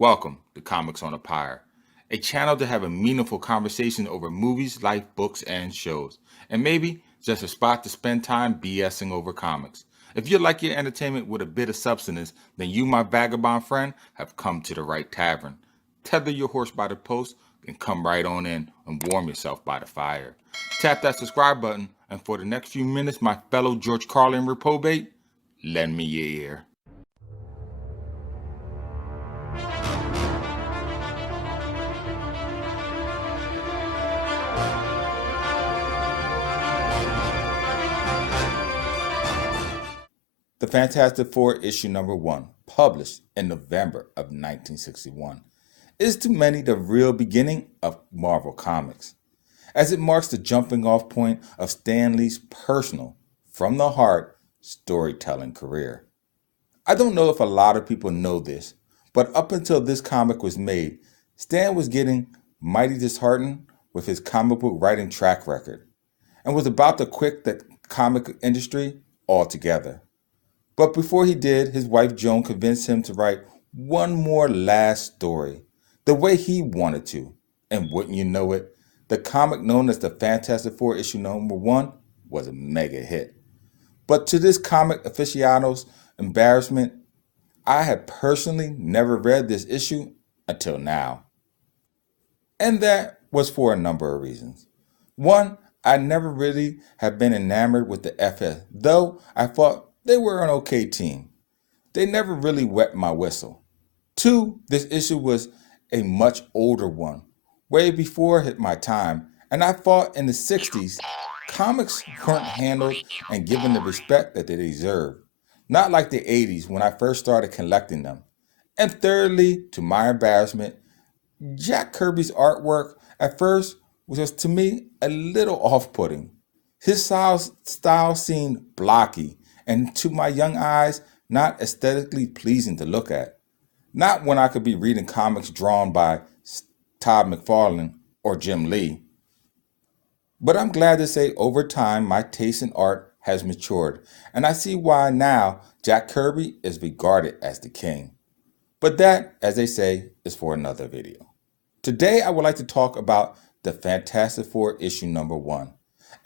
Welcome to Comics on a Pyre, a channel to have a meaningful conversation over movies, life, books, and shows, and maybe just a spot to spend time BSing over comics. If you like your entertainment with a bit of substance, then you, my vagabond friend, have come to the right tavern. Tether your horse by the post and come right on in and warm yourself by the fire. Tap that subscribe button, and for the next few minutes, my fellow George Carlin reprobate, lend me your ear. The Fantastic Four issue number 1, published in November of 1961, is to many the real beginning of Marvel Comics, as it marks the jumping off point of Stan Lee's personal, from the heart, storytelling career. I don't know if a lot of people know this, but up until this comic was made, Stan was getting mighty disheartened with his comic book writing track record and was about to quit the comic industry altogether. But before he did, his wife Joan convinced him to write one more last story, the way he wanted to. And wouldn't you know it, the comic known as the Fantastic Four issue number 1 was a mega hit. But to this comic aficionado's embarrassment, I had personally never read this issue until now. And that was for a number of reasons. One, I never really have been enamored with the FS, though I thought they were an okay team. They never really wet my whistle. Two, this issue was a much older one, way before my time, and I thought in the 60s, comics weren't handled and given the respect that they deserved. Not like the 80s when I first started collecting them. And thirdly, to my embarrassment, Jack Kirby's artwork at first was just to me a little off-putting. His style seemed blocky and to my young eyes not aesthetically pleasing to look at. Not when I could be reading comics drawn by Todd McFarlane or Jim Lee. But I'm glad to say over time my taste in art has matured, and I see why now Jack Kirby is regarded as the king. But that, as they say, is for another video. Today I would like to talk about the Fantastic Four issue number 1,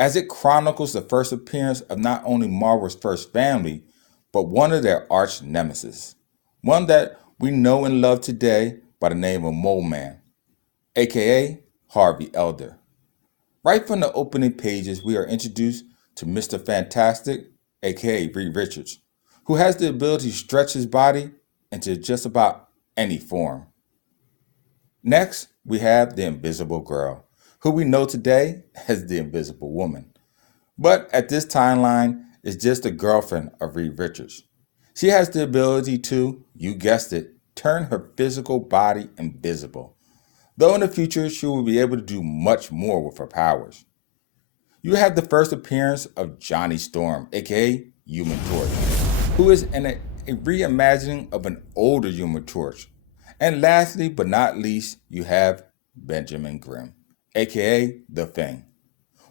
as it chronicles the first appearance of not only Marvel's first family, but one of their arch nemesis, one that we know and love today by the name of Mole Man, aka Harvey Elder. Right from the opening pages, we are introduced to Mr. Fantastic, aka Reed Richards, who has the ability to stretch his body into just about any form. Next, we have the Invisible Girl, who we know today as the Invisible Woman, but at this timeline is just a girlfriend of Reed Richards. She has the ability to, you guessed it, turn her physical body invisible, though in the future she will be able to do much more with her powers. You have the first appearance of Johnny Storm, aka Human Torch, who is a reimagining of an older Human Torch. And lastly, but not least, you have Benjamin Grimm, aka The Thing,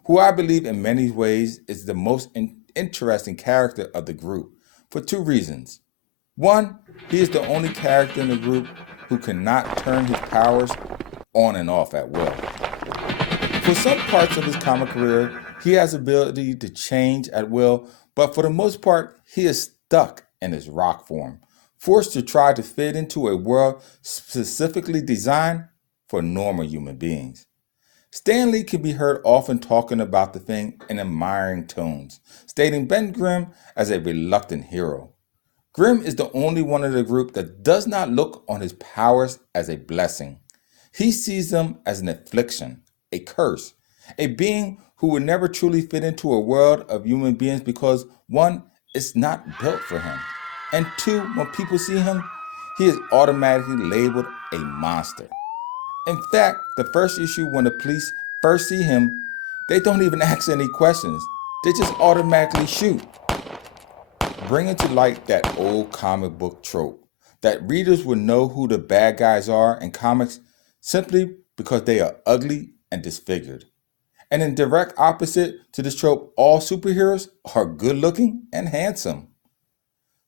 who I believe in many ways is the most interesting character of the group for two reasons. One, he is the only character in the group who cannot turn his powers on and off at will. For some parts of his comic career, he has the ability to change at will, but for the most part, he is stuck in his rock form, forced to try to fit into a world specifically designed for normal human beings. Stan Lee can be heard often talking about the Thing in admiring tones, stating Ben Grimm as a reluctant hero. Grimm is the only one of the group that does not look on his powers as a blessing. He sees them as an affliction, a curse, a being who would never truly fit into a world of human beings because one, it's not built for him, and two, when people see him, he is automatically labeled a monster. In fact, the first issue when the police first see him, they don't even ask any questions. They just automatically shoot, bringing to light that old comic book trope that readers will know who the bad guys are in comics simply because they are ugly and disfigured. And in direct opposite to this trope, all superheroes are good looking and handsome.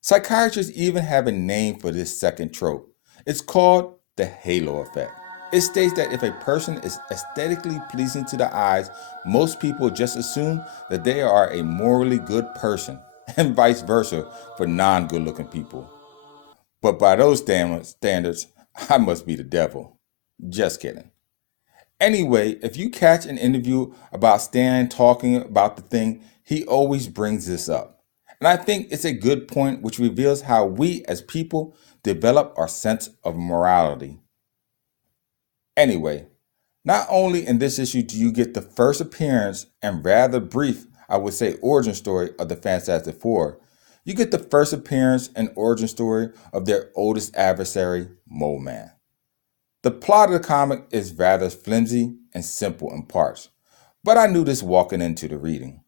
Psychiatrists even have a name for this second trope. It's called the halo effect. It states that if a person is aesthetically pleasing to the eyes, most people just assume that they are a morally good person, and vice versa for non-good looking people. But by those standards, I must be the devil. Just kidding. Anyway, if you catch an interview about Stan talking about the thing, he always brings this up. And I think it's a good point which reveals how we as people develop our sense of morality. Anyway, not only in this issue do you get the first appearance and rather brief, I would say, origin story of the Fantastic Four, you get the first appearance and origin story of their oldest adversary, Mole Man. The plot of the comic is rather flimsy and simple in parts, but I knew this walking into the reading.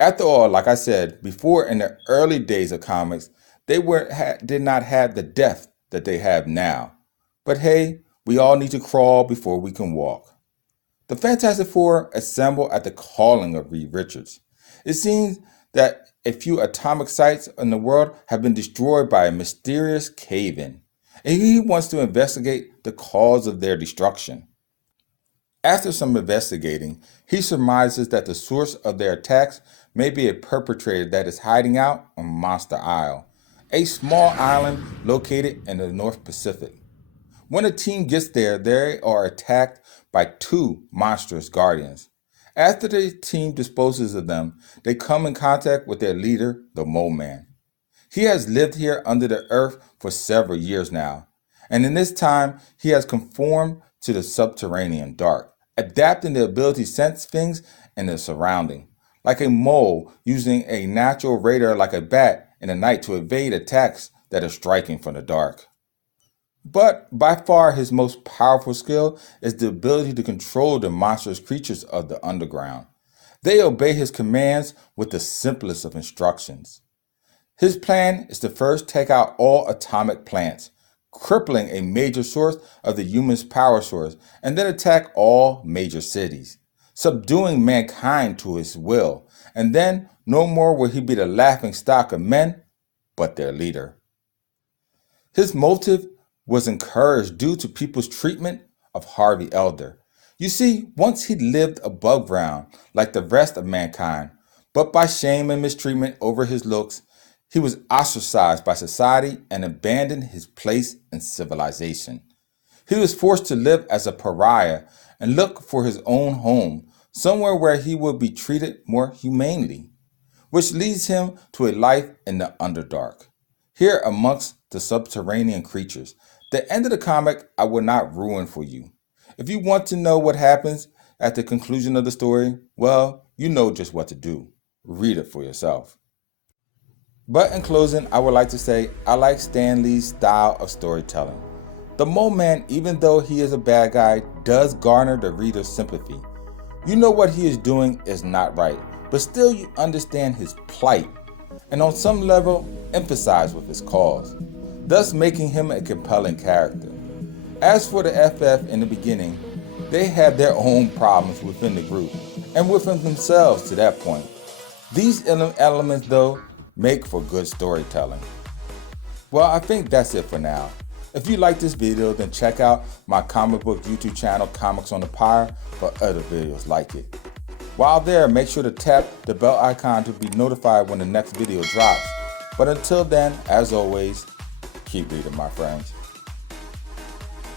After all, like I said before, in the early days of comics, they did not have the depth that they have now. But hey, we all need to crawl before we can walk. The Fantastic Four assemble at the calling of Reed Richards. It seems that a few atomic sites in the world have been destroyed by a mysterious cave-in, and he wants to investigate the cause of their destruction. After some investigating, he surmises that the source of their attacks may be a perpetrator that is hiding out on Monster Isle, a small island located in the North Pacific. When the team gets there, they are attacked by two monstrous guardians. After the team disposes of them, they come in contact with their leader, the Mole Man. He has lived here under the earth for several years now, and in this time, he has conformed to the subterranean dark, adapting the ability to sense things in their surrounding, like a mole using a natural radar like a bat in the night to evade attacks that are striking from the dark. But by far his most powerful skill is the ability to control the monstrous creatures of the underground. They obey his commands with the simplest of instructions. His plan is to first take out all atomic plants, crippling a major source of the human's power source, and then attack all major cities, subduing mankind to his will, and then no more will he be the laughing stock of men, but their leader. His motive was encouraged due to people's treatment of Harvey Elder. You see, once he lived above ground like the rest of mankind, but by shame and mistreatment over his looks, he was ostracized by society and abandoned his place in civilization. He was forced to live as a pariah and look for his own home, somewhere where he would be treated more humanely, which leads him to a life in the Underdark, here amongst the subterranean creatures. The end of the comic I will not ruin for you. If you want to know what happens at the conclusion of the story, well, you know just what to do. Read it for yourself. But in closing, I would like to say I like Stan Lee's style of storytelling. The Mole Man, even though he is a bad guy, does garner the reader's sympathy. You know what he is doing is not right, but still you understand his plight, and on some level emphasize with his cause, thus making him a compelling character. As for the FF in the beginning, they have their own problems within the group, and within themselves to that point. These elements, though, make for good storytelling. Well, I think that's it for now. If you like this video, then check out my comic book YouTube channel, Comics on the Pyre, for other videos like it. While there, make sure to tap the bell icon to be notified when the next video drops. But until then, as always, keep reading, my friends.